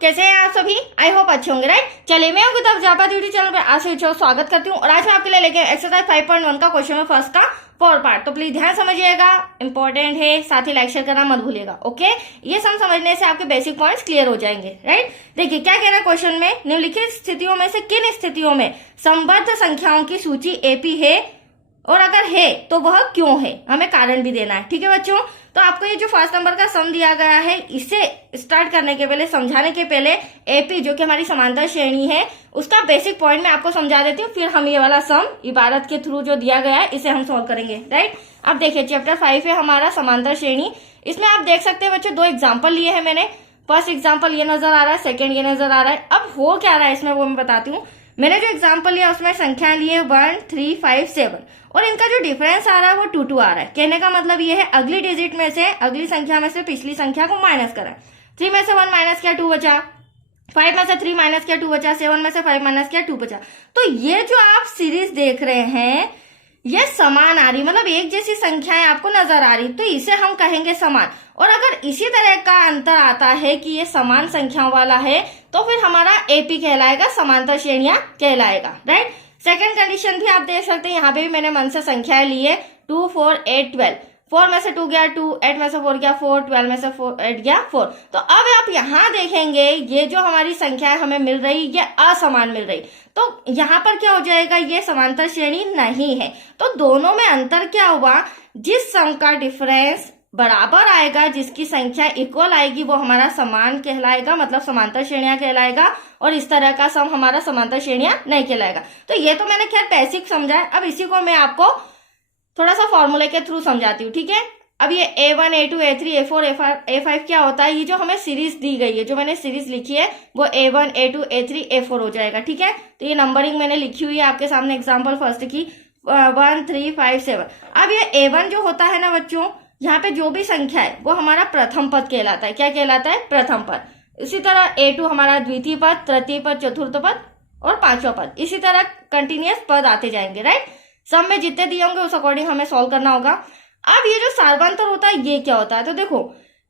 कैसे हैं आप सभी? आई होप अच्छे होंगे, राइट। चलिए मैं आपकी तरफ जापा यूट्यूब चैनल पे आज से स्वागत करती हूँ और आज मैं आपके लिए लेके एक्सरसाइज 5.1 का क्वेश्चन नंबर फर्स्ट का 4 पार्ट। तो प्लीज ध्यान समझिएगा, इंपॉर्टेंट है, साथ ही लाइक शेयर करना मत भूलिएगा। ओके, ये सम समझने से आपके बेसिक पॉइंट्स क्लियर हो जाएंगे, राइट। देखिए क्या कह रहा है क्वेश्चन में, निम्नलिखित स्थितियों में से किन स्थितियों में संबद्ध संख्याओं की सूची एपी है और अगर है तो वह क्यों है, हमें कारण भी देना है। ठीक है बच्चों, तो आपको ये जो फर्स्ट नंबर का सम दिया गया है, इसे स्टार्ट करने के पहले, समझाने के पहले एपी जो कि हमारी समांतर श्रेणी है उसका बेसिक पॉइंट मैं आपको समझा देती हूँ, फिर हम ये वाला सम इबारत के थ्रू जो दिया गया है इसे हम सॉल्व करेंगे, राइट। अब देखिए चैप्टर 5 है हमारा समांतर श्रेणी। इसमें आप देख सकते हैं बच्चों, दो एग्जाम्पल लिए हैं मैंने। फर्स्ट एग्जाम्पल ये नजर आ रहा है, सेकेंड ये नजर आ रहा है। अब हो क्या रहा है इसमें वो मैं बताती हूँ। मैंने जो एग्जाम्पल लिया उसमें संख्या ली है 1, 3, 5, 7 और इनका जो डिफरेंस आ रहा है वो 2, 2 आ रहा है। कहने का मतलब ये है अगली डिजिट में से, अगली संख्या में से पिछली संख्या को माइनस करा। 3 में से 1 माइनस किया 2 बचा, 5 में से 3 माइनस किया 2 बचा, 7 में से 5 माइनस किया 2 बचा। तो ये जो आप सीरीज देख रहे हैं ये समान आ रही, मतलब एक जैसी संख्याएं आपको नजर आ रही, तो इसे हम कहेंगे समान। और अगर इसी तरह का अंतर आता है कि ये समान संख्याओं वाला है तो फिर हमारा एपी कहलाएगा, समांतर श्रेणियां कहलाएगा, राइट। सेकंड कंडीशन भी आप देख सकते हैं, यहाँ पे भी मैंने मन से संख्याएं ली है 2, 4, 8, 12। 4 में से 2 गया 2, 8 में से 4 गया 4, 12 में से 8 गया 4। तो अब आप यहाँ देखेंगे ये जो हमारी संख्या हमें मिल रही ये असमान मिल रही, तो यहाँ पर क्या हो जाएगा, ये समांतर श्रेणी नहीं है। तो दोनों में अंतर क्या हुआ, जिस सम का डिफरेंस बराबर आएगा, जिसकी संख्या इक्वल आएगी वो हमारा समान कहलाएगा, मतलब समांतर श्रेणियां कहलाएगा, और इस तरह का सम हमारा समांतर श्रेणियां नहीं कहलाएगा। तो ये तो मैंने खैर बेसिक समझा है, अब इसी को मैं आपको थोड़ा सा फॉर्मूले के थ्रू समझाती हूँ, ठीक है। अब ये A1, A2, A3, A4, A5 क्या होता है, ये जो हमें सीरीज दी गई है, जो मैंने सीरीज लिखी है वो A1, A2, A3, A4 हो जाएगा, ठीक है। तो ये नंबरिंग मैंने लिखी हुई है आपके सामने एग्जाम्पल फर्स्ट की 1, 3, 5, 7। अब ये A1 जो होता है ना बच्चों, यहाँ पे जो भी संख्या है वो हमारा प्रथम पद कहलाता है। क्या कहलाता है? प्रथम पद। इसी तरह A2 हमारा द्वितीय पद, तृतीय पद, चतुर्थ पद और पांचवा पद। इसी तरह कंटिन्यूअस पद आते जाएंगे, राइट। सब में जितने दिए होंगे उस अकॉर्डिंग हमें सॉल्व करना होगा। अब ये जो सार्वंतर होता है ये क्या होता है, तो देखो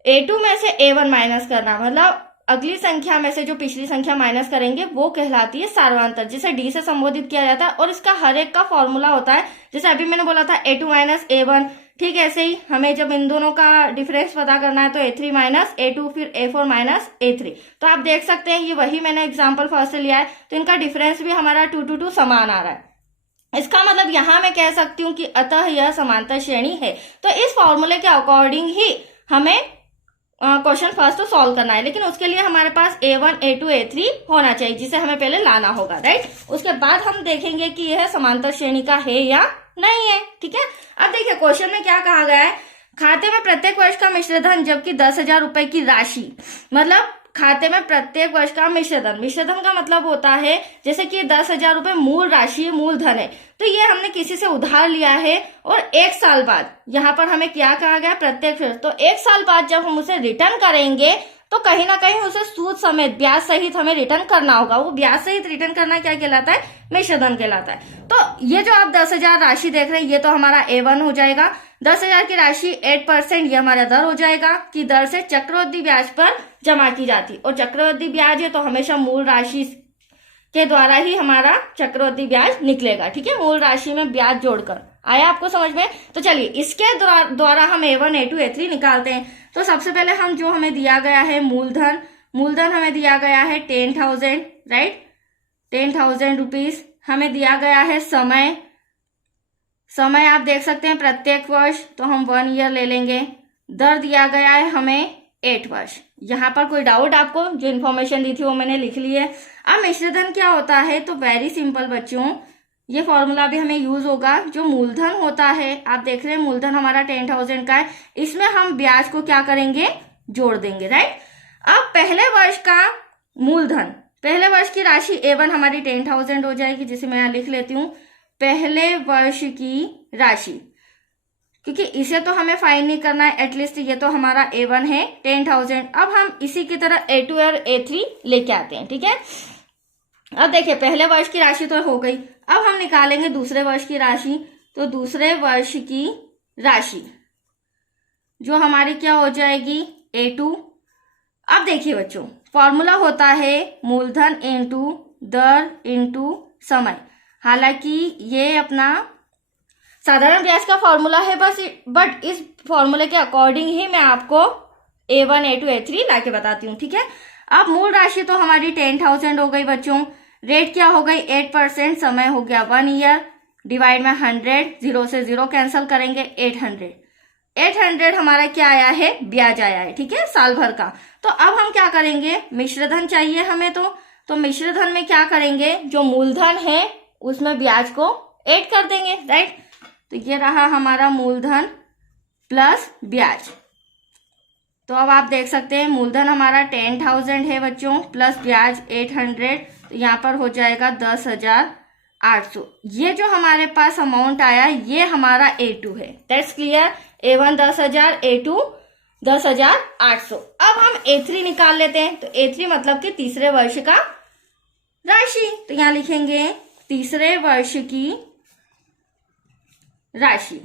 A2 में से A1 माइनस करना, मतलब अगली संख्या में से जो पिछली संख्या माइनस करेंगे वो कहलाती है सार्वंतर, जिसे डी से संबोधित किया जाता है। और इसका हर एक का फॉर्मूला होता है, जैसे अभी मैंने बोला था A2 माइनस A1, ठीक है। ऐसे ही हमें जब इन दोनों का डिफरेंस पता करना है तो A3 माइनस A2 फिर A4 माइनस A3। तो आप देख सकते हैं ये वही मैंने एग्जाम्पल फर्स्ट से लिया है, तो इनका डिफरेंस भी हमारा 2, 2, 2 समान आ रहा है। इसका मतलब यहां मैं कह सकती हूँ कि अतः यह समांतर श्रेणी है। तो इस फॉर्मूले के अकॉर्डिंग ही हमें क्वेश्चन फर्स्ट तो सॉल्व करना है, लेकिन उसके लिए हमारे पास A1, A2, A3 होना चाहिए, जिसे हमें पहले लाना होगा, राइट। उसके बाद हम देखेंगे कि यह समांतर श्रेणी का है या नहीं है, ठीक है। अब देखिए क्वेश्चन में क्या कहा गया है, खाते में प्रत्येक वर्ष का मिश्रधन जबकि 10,000 रुपए की राशि, मतलब खाते में प्रत्येक वर्ष का मिश्रधन। मिश्रधन का मतलब होता है जैसे कि 10,000 रुपए मूल राशि, मूलधन है, तो ये हमने किसी से उधार लिया है और 1 साल बाद, यहाँ पर हमें क्या कहा गया, प्रत्येक वर्ष, तो 1 साल बाद जब हम उसे रिटर्न करेंगे तो कहीं ना कहीं उसे सूद समेत, ब्याज सहित हमें रिटर्न करना होगा। वो ब्याज सहित रिटर्न करना क्या कहलाता है, मिश्रधन कहलाता है। तो ये जो आप 10,000 राशि देख रहे हैं ये तो हमारा A1 हो जाएगा। 10,000 की राशि 8% ये हमारा दर हो जाएगा कि दर से चक्रवृद्धि ब्याज पर जमा की जाती, और चक्रवृद्धि ब्याज है तो हमेशा मूल राशि के द्वारा ही हमारा चक्रवृद्धि ब्याज निकलेगा, ठीक है, मूल राशि में ब्याज जोड़कर। आया आपको समझ में? तो चलिए इसके द्वारा हम A1, A2, A3 निकालते हैं। तो सबसे पहले हम जो हमें दिया गया है मूलधन हमें दिया गया है 10,000, राइट, 10,000 रुपीज। हमें दिया गया है समय आप देख सकते हैं प्रत्येक वर्ष, तो हम 1 ईयर ले लेंगे। दर दिया गया है हमें 8 वर्ष। यहाँ पर कोई डाउट आपको? जो इन्फॉर्मेशन दी थी वो मैंने लिख ली है। अब मिश्रधन क्या होता है, तो वेरी सिंपल बच्चों, ये फॉर्मूला भी हमें यूज होगा। जो मूलधन होता है, आप देख रहे हैं मूलधन हमारा 10,000 का है, इसमें हम ब्याज को क्या करेंगे, जोड़ देंगे, राइट। अब पहले वर्ष का मूलधन, पहले वर्ष की राशि A1 हमारी 10,000 हो जाएगी, जिसे मैं यहाँ लिख लेती हूँ पहले वर्ष की राशि, क्योंकि इसे तो हमें फाइंड नहीं करना है, एटलीस्ट ये तो हमारा A1 है 10,000। अब हम इसी की तरह A2 और A3 लेके आते हैं, ठीक है। अब देखिए पहले वर्ष की राशि तो हो गई, अब हम निकालेंगे दूसरे वर्ष की राशि। तो दूसरे वर्ष की राशि जो हमारी क्या हो जाएगी, A2। अब देखिए बच्चों, फॉर्मूला होता है मूलधन इंटू दर इंटू समय। हालांकि ये अपना साधारण ब्याज का फॉर्मूला है बस, बट इस फॉर्मूले के अकॉर्डिंग ही मैं आपको A1 A2 A3 लाके बताती हूँ, ठीक है। अब मूल राशि तो हमारी 10,000 हो गई बच्चों, रेट क्या हो गई 8%, समय हो गया 1 ईयर, डिवाइड में 100, 0 से 0 कैंसिल करेंगे 800 हमारा क्या आया है, ब्याज आया है, ठीक है, साल भर का। तो अब हम क्या करेंगे, मिश्रधन चाहिए हमें, तो मिश्रधन में क्या करेंगे, जो मूलधन है उसमें ब्याज को ऐड कर देंगे, राइट। तो ये रहा हमारा मूलधन प्लस ब्याज। तो अब आप देख सकते हैं मूलधन हमारा 10,000 है बच्चों, प्लस ब्याज 800, तो यहाँ पर हो जाएगा 10,800। ये जो हमारे पास अमाउंट आया ये हमारा A2 है, दैट्स क्लियर। A1 10,000, A2 10,800। अब हम A3 निकाल लेते हैं। तो A3 मतलब कि तीसरे वर्ष का राशि, तो यहाँ लिखेंगे तीसरे वर्ष की राशि।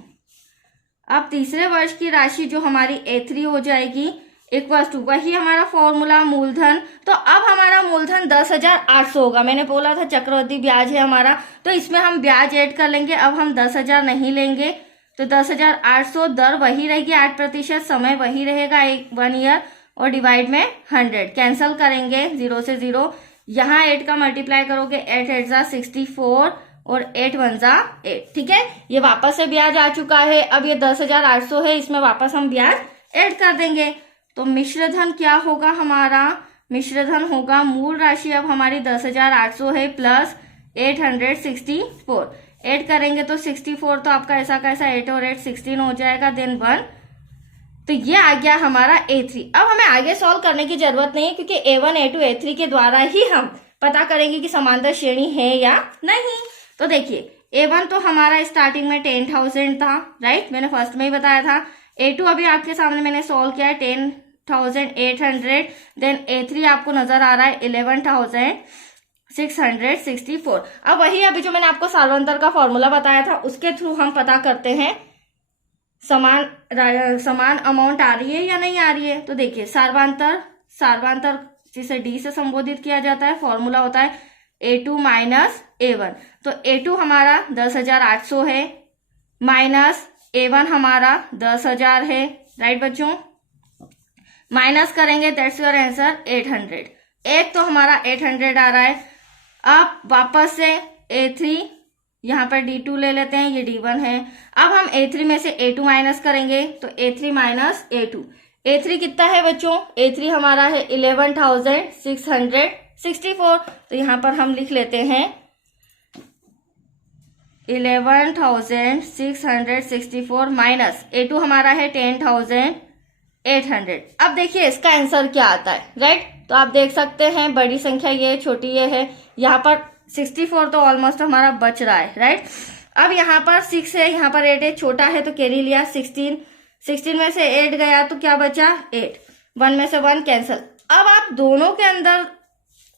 अब तीसरे वर्ष की राशि जो हमारी A3 हो जाएगी इक्वल्स टू वही हमारा फॉर्मूला मूलधन। तो अब हमारा मूलधन 10,800 होगा। मैंने बोला था चक्रवृद्धि ब्याज है हमारा, तो इसमें हम ब्याज ऐड कर लेंगे। अब हम 10,000 नहीं लेंगे, तो 10,800, दर वही रहेगी 8%, समय वही रहेगा 1 ईयर, और डिवाइड में 100 कैंसिल करेंगे 0 से 0। यहाँ 8 का मल्टीप्लाई करोगे 8 8 जा 64 और 8 1 जा 8, ठीक है। ये वापस से ब्याज आ चुका है। अब ये 10,800 है, इसमें वापस हम ब्याज ऐड कर देंगे। तो मिश्रधन क्या होगा हमारा, मिश्रधन होगा मूल राशि अब हमारी 10,800 है प्लस 864, ऐड करेंगे तो 64, तो आपका ऐसा कैसा 8 और 8 16 हो जाएगा, देन 1। तो ये आ गया हमारा A3। अब हमें आगे सॉल्व करने की जरूरत नहीं है, क्योंकि A1 A2 A3 के द्वारा ही हम पता करेंगे कि समांतर श्रेणी है या नहीं। तो देखिए A1 तो हमारा स्टार्टिंग में 10,000 था, राइट, मैंने फर्स्ट में ही बताया था। A2 अभी आपके सामने मैंने सॉल्व किया है 10,800, देन A3 आपको नजर आ रहा है 11,664। अब वही अभी जो मैंने आपको सार्वंतर का फॉर्मूला बताया था उसके थ्रू हम पता करते हैं समान अमाउंट आ रही है या नहीं आ रही है। तो देखिए सार्वंतर जिसे D से संबोधित किया जाता है, फॉर्मूला होता है A2 माइनस A1। तो A2 हमारा 10,800 है, माइनस A1 हमारा 10,000 है, राइट बच्चों, माइनस करेंगे, दैट्स योर आंसर 800। एक तो हमारा 800 आ रहा है। अब वापस से A3, यहाँ पर D2 ले लेते हैं, ये D1 है। अब हम A3 में से A2 माइनस करेंगे, तो A3 माइनस A2। A3 कितना है बच्चों, A3 हमारा है 11,664। तो यहाँ पर हम लिख लेते हैं 11,664 माइनस A2 हमारा है 10,800। अब देखिए इसका आंसर क्या आता है, राइट। तो आप देख सकते हैं बड़ी संख्या ये, छोटी ये है। यहाँ पर 64 तो ऑलमोस्ट हमारा बच रहा है, राइट। अब यहाँ पर 6 है, यहाँ पर 8 है, छोटा है तो कैरी लिया 16 में से 8 गया तो क्या बचा 8, 1 में से 1 कैंसिल। अब आप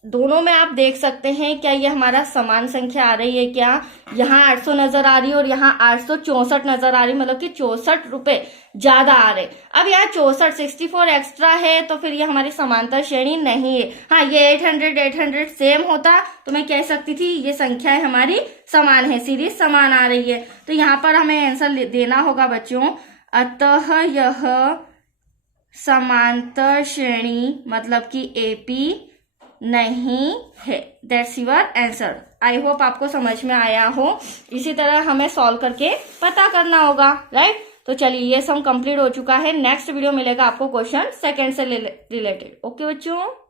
दोनों में आप देख सकते हैं क्या ये हमारा समान संख्या आ रही है क्या। यहाँ 800 नजर आ रही है और यहाँ 864 नजर आ रही है, मतलब कि 64 रुपए ज्यादा आ रहे। अब यहाँ 64 एक्स्ट्रा है, तो फिर ये हमारी समांतर श्रेणी नहीं है। हाँ, ये 800 सेम होता तो मैं कह सकती थी ये संख्याएं हमारी समान है, सीरीज समान आ रही है। तो यहाँ पर हमें आंसर देना होगा बच्चों, अतः यह समांतर श्रेणी मतलब कि AP नहीं है। That's your answer. I hope आपको समझ में आया हो। इसी तरह हमें सॉल्व करके पता करना होगा, राइट। तो चलिए ये सम कंप्लीट हो चुका है। नेक्स्ट वीडियो मिलेगा आपको क्वेश्चन सेकंड से रिलेटेड। ओके बच्चों।